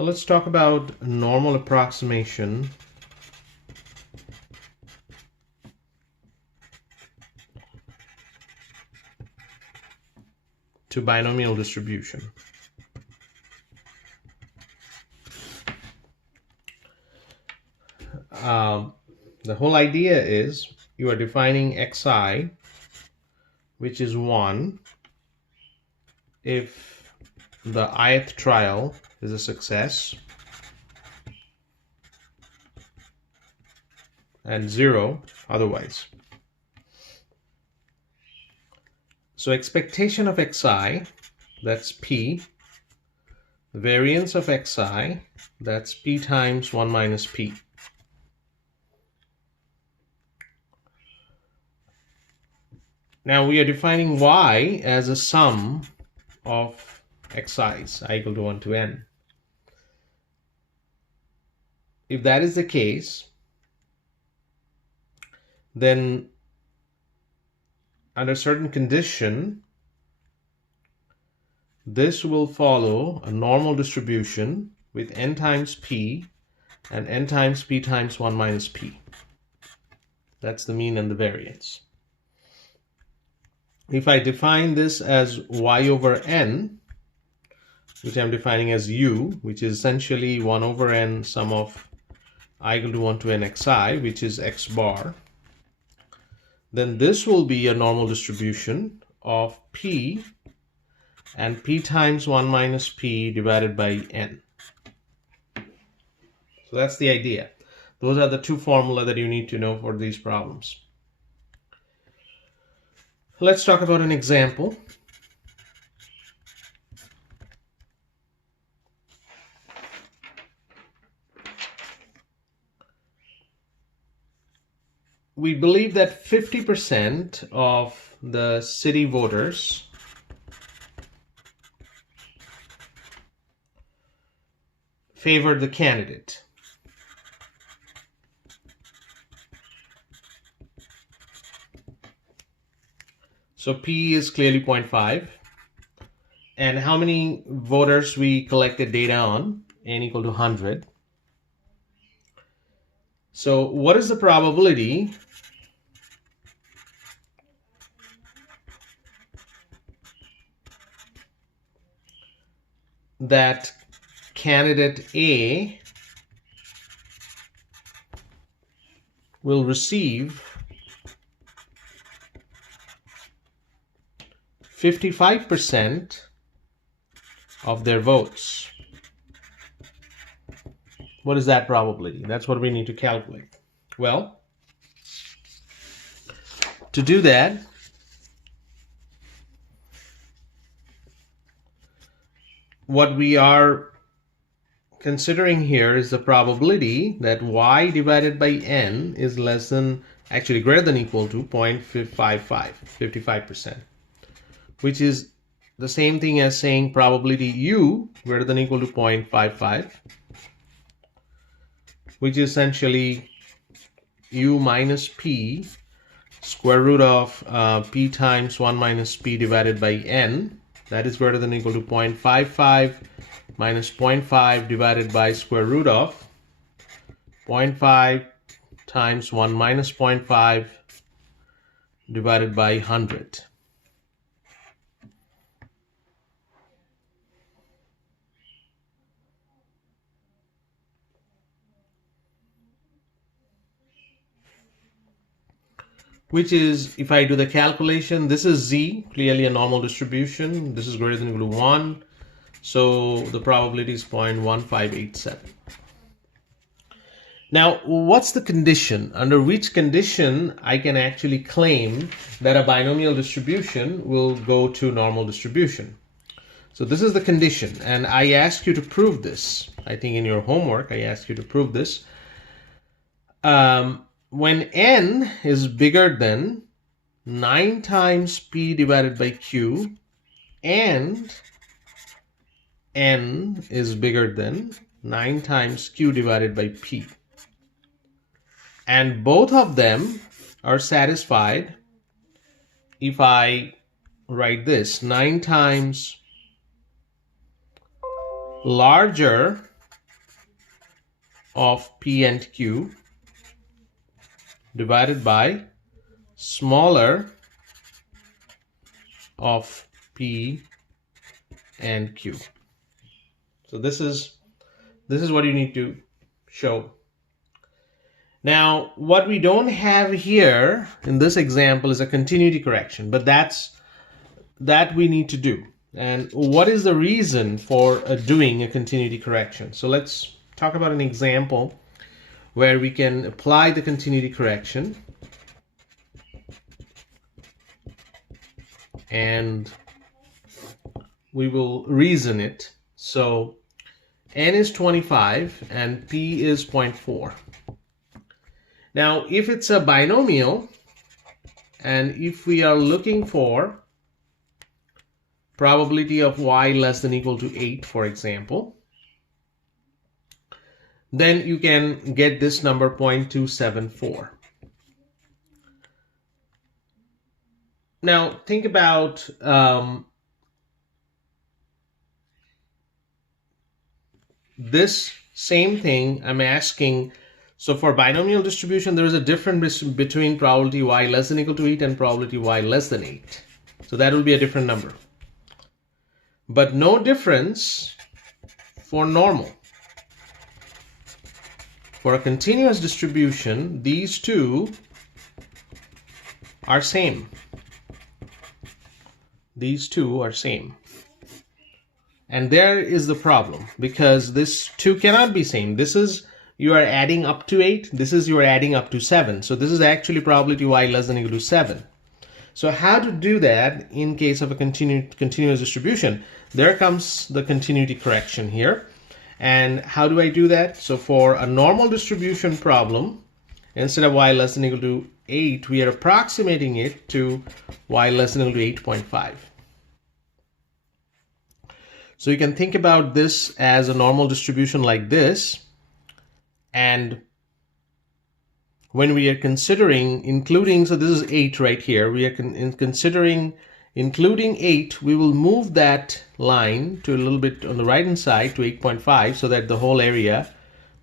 So let's talk about normal approximation to binomial distribution. The whole idea is you are defining xi, which is 1, if the ith trial is a success, and 0 otherwise. So expectation of xi, that's p. The variance of xi, that's p times 1 minus p. Now we are defining y as a sum of xi's, I equal to 1 to n. If that is the case, then under certain condition, this will follow a normal distribution with n times p and n times p times 1 minus p. That's the mean and the variance. If I define this as y over n, which I'm defining as u, which is essentially 1 over n sum of I equal to 1 to n xi, which is x bar, then this will be a normal distribution of p and p times 1 minus p divided by n. So that's the idea. Those are the two formula that you need to know for these problems. Let's talk about an example. We believe that 50% of the city voters favored the candidate. So P is clearly 0.5. And how many voters we collected data on? N equal to 100. So what is the probability that candidate A will receive 55% of their votes? What is that probability? That's what we need to calculate. Well, to do that, what we are considering here is the probability that y divided by n is less than, actually greater than equal to 0.55, 55%, which is the same thing as saying probability u greater than equal to 0.55, which is essentially u minus p square root of p times 1 minus p divided by n. That is greater than equal to 0.55 minus 0.5 divided by square root of 0.5 times 1 minus 0.5 divided by 100. Which is, if I do the calculation, this is z, clearly a normal distribution. This is greater than equal to 1. So the probability is 0.1587. Now, what's the condition? Under which condition I can actually claim that a binomial distribution will go to normal distribution? So this is the condition, and I ask you to prove this. I think in your homework, I asked you to prove this. When n is bigger than 9 times p divided by q and n is bigger than 9 times q divided by p, and both of them are satisfied if I write this 9 times larger of P and Q divided by smaller of P and Q. So this is what you need to show. Now, what we don't have here in this example is a continuity correction, but that we need to do. And what is the reason for doing a continuity correction? So let's talk about an example where we can apply the continuity correction. And we will reason it. So n is 25 and p is 0.4. Now, if it's a binomial, and if we are looking for probability of y less than equal to 8, for example, then you can get this number 0.274. Now, think about this same thing I'm asking. So for binomial distribution, there is a difference between probability y less than equal to 8 and probability y less than 8. So that will be a different number. But no difference for normal. For a continuous distribution, these two are same. These two are same. And there is the problem, because this two cannot be same. This is you are adding up to 8. This is you are adding up to 7. So this is actually probability y less than equal to 7. So how to do that in case of a continuous distribution? There comes the continuity correction here. And how do I do that? So for a normal distribution problem, instead of y less than equal to 8, we are approximating it to y less than equal to 8.5. So you can think about this as a normal distribution like this. And when we are considering including, so this is 8 right here, we are considering including 8, we will move that line to a little bit on the right hand side to 8.5 so that the whole area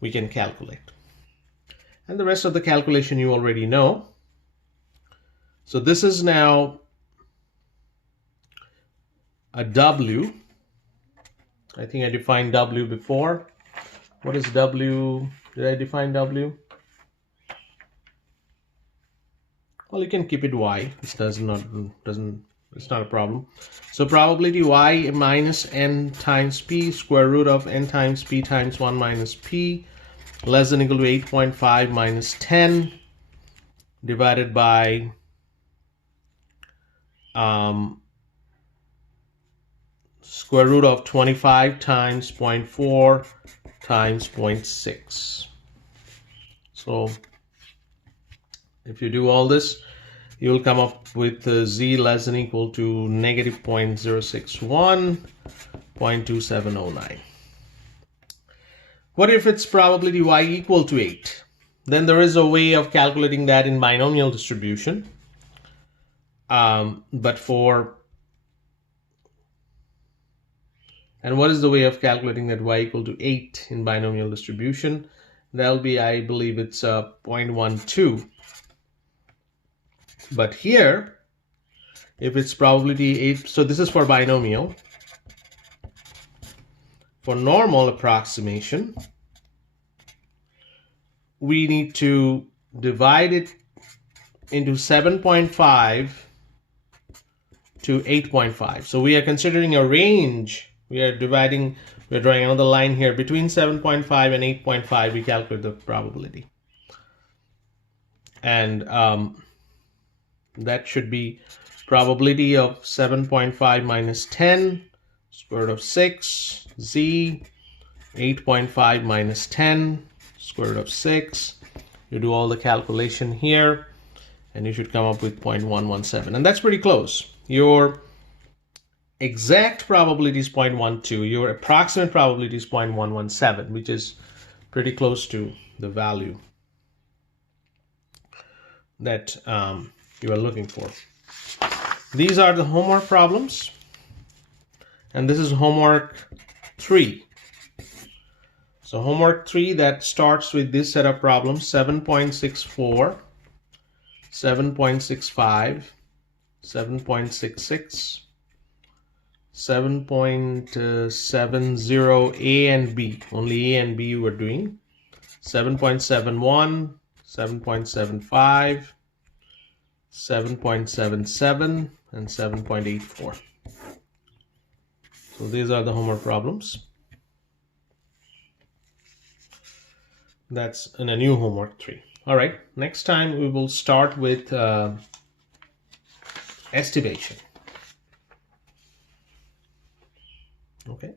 we can calculate. And the rest of the calculation you already know. So this is now a W. I think I defined W before. What is W? Did I define W? Well, you can keep it Y. This it's not a problem. So probability y minus n times p, square root of n times p times 1 minus p, less than equal to 8.5 minus 10 divided by square root of 25 times 0.4 times 0.6. So if you do all this, you will come up with z less than equal to negative 0.061, 0.2709. What if it's probability y equal to 8? Then there is a way of calculating that in binomial distribution. And what is the way of calculating that y equal to 8 in binomial distribution? That'll be, I believe it's 0.12. But here, if it's probability 8, so this is for binomial. For normal approximation, we need to divide it into 7.5 to 8.5. So we are considering a range. We are drawing another line here between 7.5 and 8.5. We calculate the probability. And that should be probability of 7.5 minus 10, square root of 6, z, 8.5 minus 10, square root of 6. You do all the calculation here, and you should come up with 0.117. And that's pretty close. Your exact probability is 0.12. Your approximate probability is 0.117, which is pretty close to the value that you are looking for. These are the homework problems, and this is homework 3. So So homework 3, that starts with this set of problems: 7.64, 7.65, 7.66, 7.70 A and B. Only A and B you were doing. 7.71, 7.75, 7.77, and 7.84. So these are the homework problems. That's in a new homework 3. All right, next time we will start with estimation. Okay.